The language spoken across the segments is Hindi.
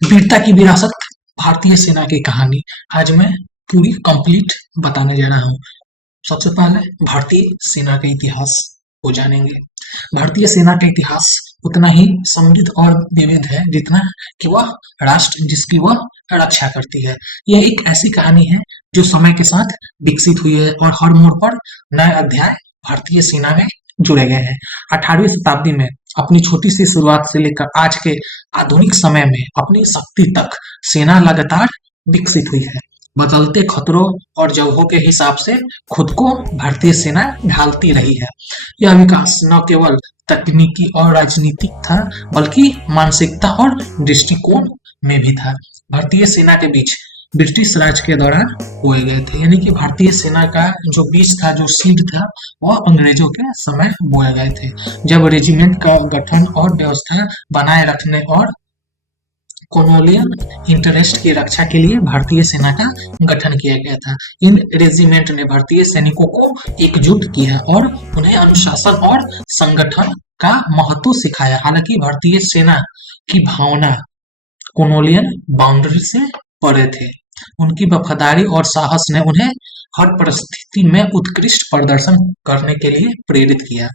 वीरता की विरासत, भारतीय सेना की कहानी आज मैं पूरी कंप्लीट बताने जा रहा हूँ। सबसे पहले भारतीय सेना का इतिहास को जानेंगे। भारतीय सेना का इतिहास उतना ही समृद्ध और विविध है जितना कि वह राष्ट्र जिसकी वह रक्षा करती है। यह एक ऐसी कहानी है जो समय के साथ विकसित हुई है और हर मोड़ पर नए अध्याय भारतीय सेना में जुड़े गए हैं। 18वीं शताब्दी में अपनी छोटी सी शुरुआत से लेकर आज के आधुनिक समय में अपनी शक्ति तक सेना लगातार विकसित हुई है। बदलते खतरों और जगहों के हिसाब से खुद को भारतीय सेना ढालती रही है। यह विकास न केवल तकनीकी और राजनीतिक था बल्कि मानसिकता और दृष्टिकोण में भी था। भारतीय सेना के बीच ब्रिटिश राज के दौरान बोए गए थे, यानी कि भारतीय सेना का जो बीज था, जो सीड था, वह अंग्रेजों के समय बोए गए थे, जब रेजिमेंट का गठन और व्यवस्था बनाए रखने और कॉलोनियल इंटरेस्ट की रक्षा के लिए भारतीय सेना का गठन किया गया था। इन रेजिमेंट ने भारतीय सैनिकों को एकजुट किया और उन्हें अनुशासन और संगठन का महत्व सिखाया। हालांकि भारतीय सेना की भावना कॉलोनियल बाउंड्री से परे थे। उनकी वफादारी और साहस ने उन्हें हर परिस्थिति में उत्कृष्ट प्रदर्शन करने के लिए प्रेरित किया।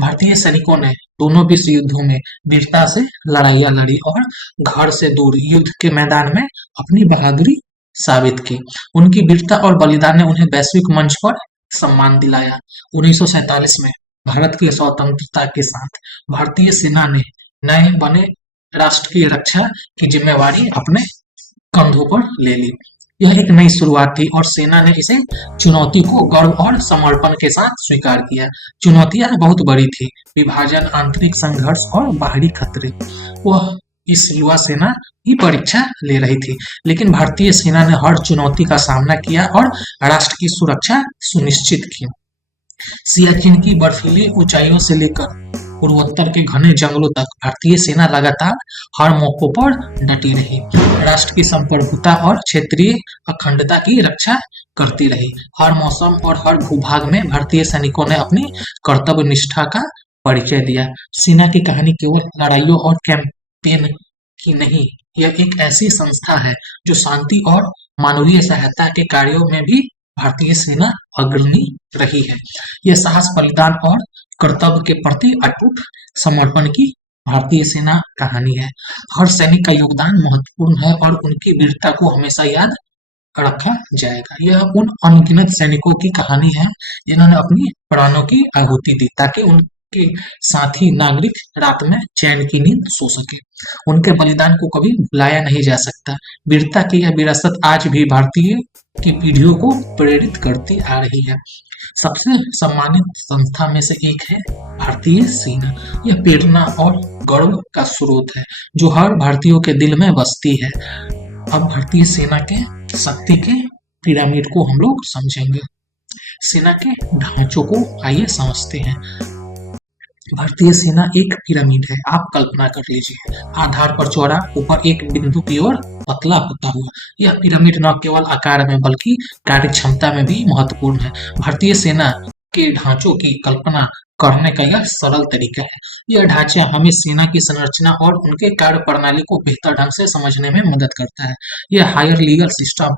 भारतीय सैनिकों ने दोनों विश्व युद्धों में वीरता से लड़ाइयाँ लड़ी और घर से दूर युद्ध के मैदान में अपनी बहादुरी साबित की। उनकी वीरता और बलिदान ने उन्हें वैश्विक मंच पर सम्मान दिलाया। 1947 में भारत की स्वतंत्रता के साथ भारतीय सेना ने नए बने राष्ट्र की रक्षा की जिम्मेवारी अपने कंधों पर ले ली। यह एक नई शुरुआत थी और सेना ने इसे चुनौती को गर्व और समर्पण के साथ स्वीकार किया। चुनौतियां बहुत बड़ी थी, विभाजन, आंतरिक संघर्ष और बाहरी खतरे। वह इस युवा सेना की परीक्षा ले रही थी, लेकिन भारतीय सेना ने हर चुनौती का सामना किया और राष्ट्र की सुरक्षा सुनिश्चित की। सियाचिन की बर्फीली ऊंचाइयों से लेकर पूर्वोत्तर के घने जंगलों तक भारतीय सेना लगातार हर मौकों पर डटी रही, राष्ट्र की संप्रभुता और क्षेत्रीय अखंडता की रक्षा करती रही। हर मौसम और हर भूभाग में भारतीय सैनिकों ने अपनी कर्तव्य निष्ठा का परिचय दिया। सेना की कहानी केवल लड़ाइयों और कैंपेन की नहीं, यह एक ऐसी संस्था है जो शांति और मानवीय सहायता के कार्यों में भी भारतीय सेना अग्रणी रही है। यह साहस, बलिदान और कर्तव्य के प्रति अटूट समर्पण की भारतीय सेना कहानी है। हर सैनिक का योगदान महत्वपूर्ण है और उनकी वीरता को हमेशा याद रखा जाएगा। यह उन अनगिनत सैनिकों की कहानी है जिन्होंने अपनी प्राणों की आहुति दी ताकि उनके साथी नागरिक रात में चैन की नींद सो सके। उनके बलिदान को कभी भुलाया नहीं जा सकता। वीरता की यह विरासत आज भी भारतीय की पीढ़ियों को प्रेरित करती आ रही है। सबसे सम्मानित संस्था में से एक है भारतीय सेना। यह प्रेरणा और गर्व का स्रोत है जो हर भारतीयों के दिल में बसती है। अब भारतीय सेना के शक्ति के पिरामिड को हम लोग समझेंगे। सेना के ढांचों को आइए समझते हैं। भारतीय सेना एक पिरामिड है। आप कल्पना कर लीजिए, आधार पर चौड़ा, ऊपर एक बिंदु की ओर पतला होता हुआ। यह पिरामिड न केवल आकार में बल्कि कार्य क्षमता में भी महत्वपूर्ण है। भारतीय सेना के ढांचों की कल्पना करने का यह सरल तरीका है। यह ढांचा हमें सेना की संरचना और उनके कार्य प्रणाली को बेहतर ढंग से समझने में मदद करता है। यह हायर लीगल सिस्टम,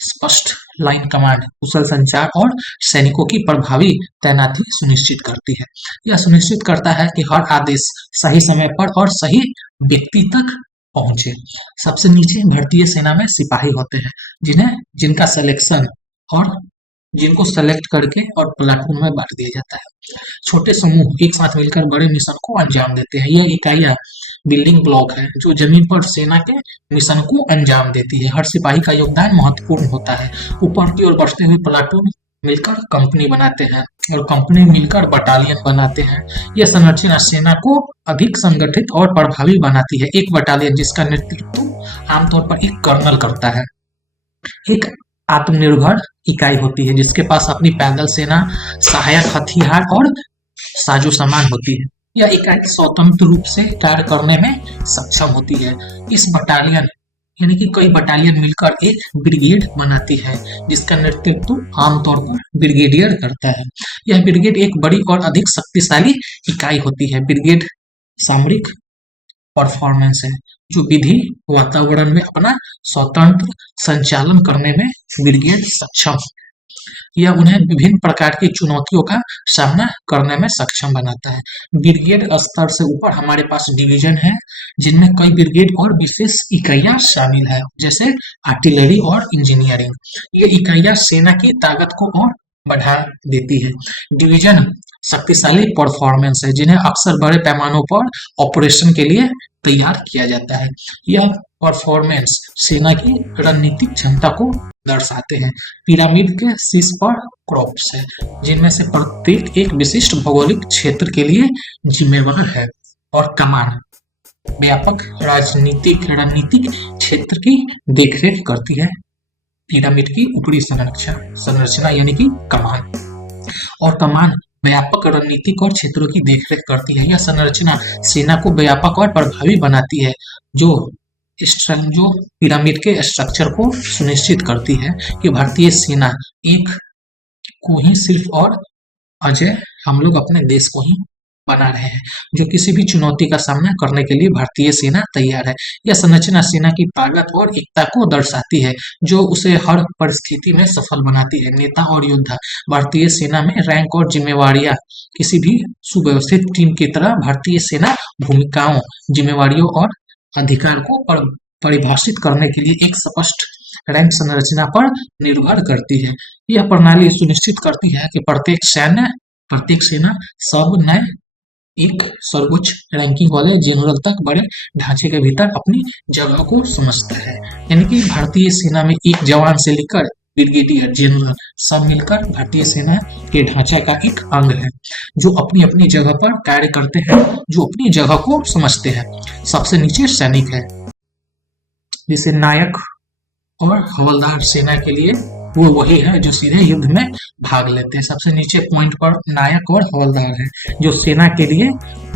स्पष्ट लाइन कमांड, कुशल संचार और सैनिकों की प्रभावी तैनाती सुनिश्चित करती है। यह सुनिश्चित करता है कि हर आदेश सही समय पर और सही व्यक्ति तक पहुंचे। सबसे नीचे भारतीय सेना में सिपाही होते हैं जिनका सिलेक्शन और जिनको सेलेक्ट करके और प्लाटून में बांट दिया जाता है। छोटे समूह एक साथ मिलकर बड़े मिशन को अंजाम देते हैं। यह इकाइयां बिल्डिंग ब्लॉक है जो जमीन पर सेना के मिशन को अंजाम देती है। हर सिपाही का योगदान महत्वपूर्ण होता है। ऊपर की ओर बढ़ते हुए प्लाटून मिलकर कंपनी बनाते हैं और कंपनी मिलकर बटालियन बनाते हैं। यह संरचना सेना को अधिक संगठित और प्रभावी बनाती है। एक बटालियन जिसका नेतृत्व आमतौर पर एक कर्नल करता है, एक आत्मनिर्भर इकाई होती है जिसके पास अपनी पैदल सेना, सहायक हथियार और साजो सामान होती है। यह इकाई स्वतंत्र रूप से कार्य करने में सक्षम होती है। इस बटालियन यानी कि कई बटालियन मिलकर एक ब्रिगेड बनाती है जिसका नेतृत्व आमतौर पर ब्रिगेडियर करता है। यह ब्रिगेड एक बड़ी और अधिक शक्तिशाली इकाई होती है। ब्रिगेड सामरिक परफॉर्मेंस है, जो विधि वातावरण में अपना स्वतंत्र संचालन करने में ब्रिगेड सक्षम, यह उन्हें विभिन्न प्रकार की चुनौतियों का सामना करने में सक्षम बनाता है। ब्रिगेड स्तर से ऊपर हमारे पास डिवीजन है, जिनमें कई ब्रिगेड और विशेष इकाइयां शामिल है, जैसे आर्टिलरी और इंजीनियरिंग। ये इकाइयां सेना की ताकत को और बढ़ा देती है। डिवीजन शक्तिशाली परफॉर्मेंस है, जिन्हें अक्सर बड़े पैमानों पर ऑपरेशन के लिए तैयार किया जाता है। यह परफॉर्मेंस सेना की रणनीतिक क्षमता को दर्शाते हैं। पिरामिड के शीर्ष पर क्रॉप्स है, जिनमें से प्रत्येक एक विशिष्ट भौगोलिक क्षेत्र के लिए जिम्मेवार है। और कमान व्यापक राजनीतिक रणनीतिक क्षेत्र की देखरेख करती है। पिरामिड की ऊपरी संरचना यानी कि कमान, और कमान व्यापक रणनीतिक और क्षेत्रों की देखरेख करती है। यह संरचना सेना को व्यापक और प्रभावी बनाती है, जो पिरामिड के स्ट्रक्चर को सुनिश्चित करती है कि भारतीय सेना एक को ही सिर्फ और अजय हम लोग अपने देश को ही बना रहे हैं, जो किसी भी चुनौती का सामना करने के लिए भारतीय सेना तैयार है। यह संरचना सेना की ताकत और एकता को दर्शाती है, जो उसे हर परिस्थिति में सफल बनाती है। नेता और योद्धा भारतीय सेना में रैंक और जिम्मेवारियां किसी भी सुव्यवस्थित टीम की तरह भारतीय सेना भूमिकाओं, जिम्मेवारियों और अधिकार को परिभाषित करने के लिए एक स्पष्ट रैंक संरचना पर निर्भर करती है। यह प्रणाली सुनिश्चित करती है कि प्रत्येक सेना सब नए एक सर्वोच्च रैंकिंग वाले जनरल तक बड़े ढांचे के भीतर अपनी जगह को समझता है। यानी कि भारतीय सेना में एक जवान से लेकर ब्रिगेडियर जनरल सब मिलकर भारतीय सेना के ढांचे का एक अंग है, जो अपनी अपनी जगह पर कार्य करते हैं, जो अपनी जगह को समझते हैं। सबसे नीचे सैनिक है, जिसे नायक और हवलदार सेना के लिए वो वही है जो सीधे युद्ध में भाग लेते हैं। सबसे नीचे पॉइंट पर नायक और हवलदार है, जो सेना के लिए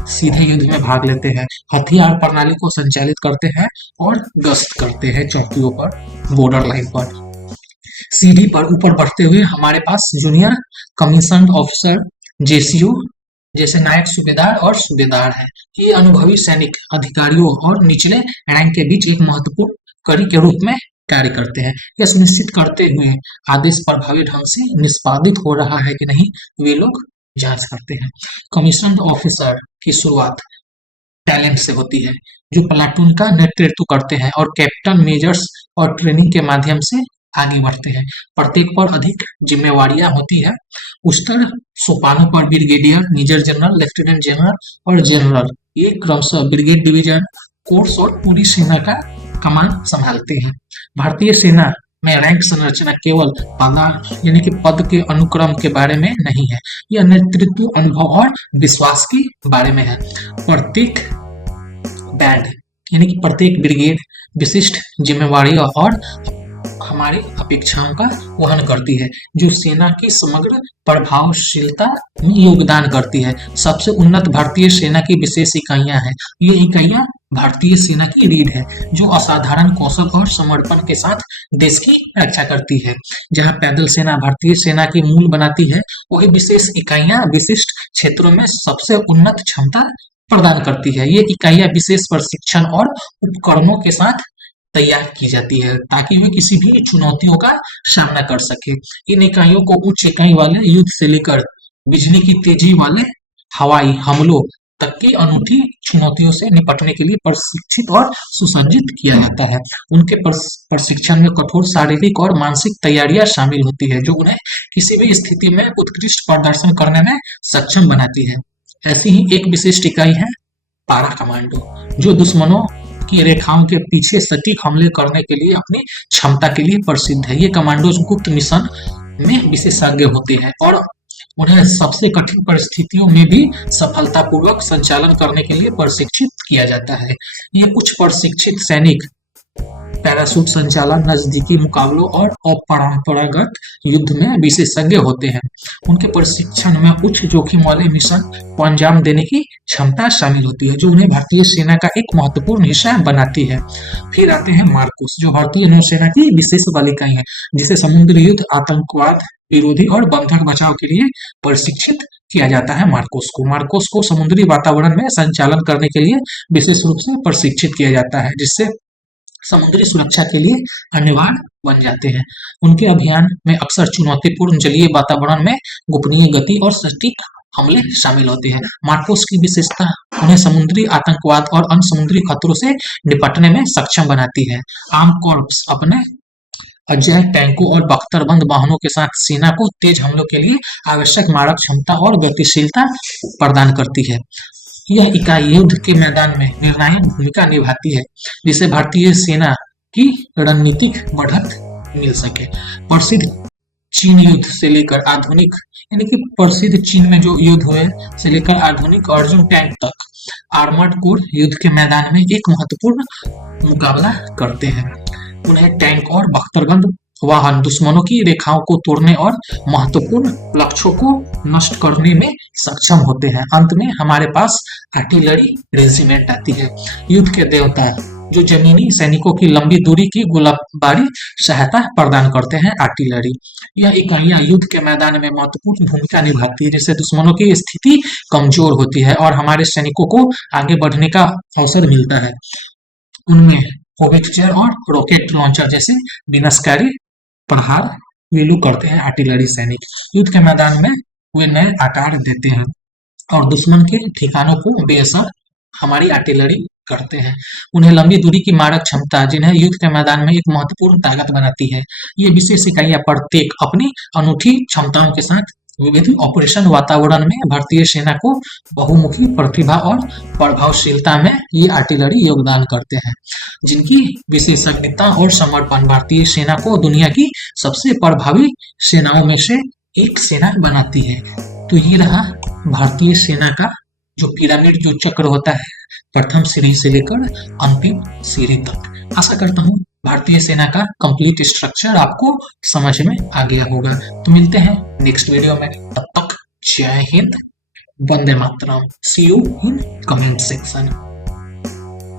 सीधे युद्ध में भाग लेते हैं, हथियार प्रणाली को संचालित करते हैं और गश्त करते हैं चौकियों पर, बॉर्डर लाइन पर। सीढ़ी पर ऊपर बढ़ते हुए हमारे पास जूनियर कमीशन ऑफिसर जेसीओ जैसे नायक सूबेदार और सूबेदार है। ये अनुभवी सैनिक अधिकारियों और निचले रैंक के बीच एक महत्वपूर्ण कड़ी के रूप में कार्य करते हैं। यह सुनिश्चित करते हुए आदेश प्रभावी ढंग से निष्पादित हो रहा है कि नहीं, वे लोग जांच करते हैं। कमीशन ऑफिसर की शुरुआत टैलेंट से होती है, जो प्लाटून का नेतृत्व करते हैं और कैप्टन मेजर्स और ट्रेनिंग के माध्यम से आगे बढ़ते हैं। प्रत्येक पर अधिक जिम्मेवारियां होती है। उच्चतर सोपानों पर brigadier, major general, lieutenant general और जनरल ये क्रमशः ब्रिगेड, डिवीजन, कोर्स और पूरी सेना का कमान संभालते हैं। भारतीय सेना में रैंक संरचना केवल यानी कि पद के अनुक्रम के बारे में नहीं है, यह नेतृत्व, अनुभव और विश्वास के बारे में है। प्रत्येक बैंड यानी कि प्रत्येक ब्रिगेड विशिष्ट जिम्मेवारियों और हमारी अपेक्षाओं का वहन करती है, जो सेना की समग्र प्रभावशीलता में योगदान करती है। सबसे उन्नत भारतीय सेना की विशेष इकाइयां हैं। ये इकाइयां भारतीय सेना की रीढ़ है, जो असाधारण कौशल और समर्पण के साथ देश की रक्षा करती है। जहां पैदल सेना भारतीय सेना की मूल बनाती है, वही विशेष इकाइयां विशिष्ट क्षेत्रों में सबसे उन्नत क्षमता प्रदान करती है। ये इकाइयां विशेष प्रशिक्षण और उपकरणों के साथ तैयार की जाती है, ताकि वे किसी भी चुनौतियों का सामना कर सके। इन इकाइयों को उच्च इकाई वाले युद्ध से लेकर बिजली की तेजी वाले हवाई हमलों तक की अनूठी चुनौतियों से निपटने के लिए प्रशिक्षित और सुसज्जित किया जाता है। उनके प्रशिक्षण में कठोर शारीरिक और मानसिक तैयारियां शामिल होती है, जो उन्हें किसी भी स्थिति में उत्कृष्ट प्रदर्शन करने में सक्षम बनाती है। ऐसी ही एक विशिष्ट इकाई है पारा कमांडो, जो दुश्मनों की रेखाओं के पीछे सटीक हमले करने के लिए अपनी क्षमता के लिए प्रसिद्ध है। ये कमांडोज गुप्त मिशन में विशेषज्ञ होते हैं और उन्हें सबसे कठिन परिस्थितियों में भी सफलतापूर्वक संचालन करने के लिए प्रशिक्षित किया जाता है। ये उच्च प्रशिक्षित सैनिक पैराशूट संचालन, नजदीकी मुकाबलों और अपरंपरागत युद्ध में विशेषज्ञ होते हैं। उनके प्रशिक्षण में उच्च जोखिम वाले मिशन को अंजाम देने की क्षमता शामिल होती है, जो उन्हें भारतीय सेना का एक महत्वपूर्ण हिस्सा बनाती है। फिर आते हैं मार्कोस, जो भारतीय नौसेना की विशेष बल इकाई है, जिसे समुद्री युद्ध, आतंकवाद विरोधी और बंधक बचाव के लिए प्रशिक्षित किया जाता है मार्कोस को। मार्कोस को समुद्री वातावरण में संचालन करने के लिए विशेष रूप से प्रशिक्षित किया जाता है, जिससे समुद्री सुरक्षा के लिए अनिवार्य बन जाते हैं। उनके अभियान में अक्सर चुनौतीपूर्ण जलीय वातावरण में गोपनीय गति और सटीक हमले शामिल होते हैं। मार्कोस की विशेषता उन्हें समुद्री आतंकवाद और अन्य समुद्री खतरों से निपटने में सक्षम बनाती है। आर्म कॉर्प्स अपने अजेय टैंकों और बख्तरबंद वाहनों के साथ सेना को तेज हमलों के लिए आवश्यक मारक क्षमता और गतिशीलता प्रदान करती है। यह इकाई युद्ध के मैदान में निर्णायक भूमिका निभाती है, जिससे भारतीय सेना की रणनीतिक बढ़त मिल सके। प्रसिद्ध चीन युद्ध से लेकर आधुनिक, यानी कि प्रसिद्ध चीन में जो युद्ध हुए से लेकर आधुनिक अर्जुन टैंक तक आर्मर्ड कोर युद्ध के मैदान में एक महत्वपूर्ण मुकाबला करते हैं। उन्हें टैंक और बख्तरबंद वाहन दुश्मनों की रेखाओं को तोड़ने और महत्वपूर्ण लक्ष्यों को नष्ट करने में सक्षम होते हैं। अंत में हमारे पास आर्टिलरी रेजिमेंट आती है। युद्ध के देवता जो जमीनी सैनिकों की लंबी दूरी की गोलाबारी सहायता प्रदान करते हैं, आर्टिलरी। यह इकाइयां युद्ध के मैदान में महत्वपूर्ण भूमिका निभाती है, जिससे दुश्मनों की स्थिति कमजोर होती है और हमारे सैनिकों को आगे बढ़ने का अवसर मिलता है। उनमें होवित्जर और रॉकेट लॉन्चर जैसे विनाशकारी प्रहार वेलू करते हैं आर्टिलरी सैनिक। युद्ध के मैदान में वे नए आकार देते हैं और दुश्मन के ठिकानों को बेअसर हमारी आर्टिलरी करते हैं। उन्हें लंबी दूरी की मारक क्षमता, जिन्हें युद्ध के मैदान में एक महत्वपूर्ण ताकत बनाती है। ये विशेष इकाइयां प्रत्येक अपनी अनूठी क्षमताओं के साथ विविध ऑपरेशन वातावरण में भारतीय सेना को बहुमुखी प्रतिभा और प्रभावशीलता में ये आर्टिलरी योगदान करते हैं, जिनकी विशेषज्ञता और समर्पण भारतीय सेना को दुनिया की सबसे प्रभावी सेनाओं में से एक सेना बनाती है। तो ये रहा भारतीय सेना का जो पिरामिड जो चक्र होता है, प्रथम सीढ़ी से लेकर अंतिम सीढ़ी तक। आशा करता हूँ भारतीय सेना का कंप्लीट स्ट्रक्चर आपको समझ में आ गया होगा। तो मिलते हैं नेक्स्ट वीडियो में, तब तक जय हिंद, वंदे मातरम। सी यू इन कमेंट सेक्शन।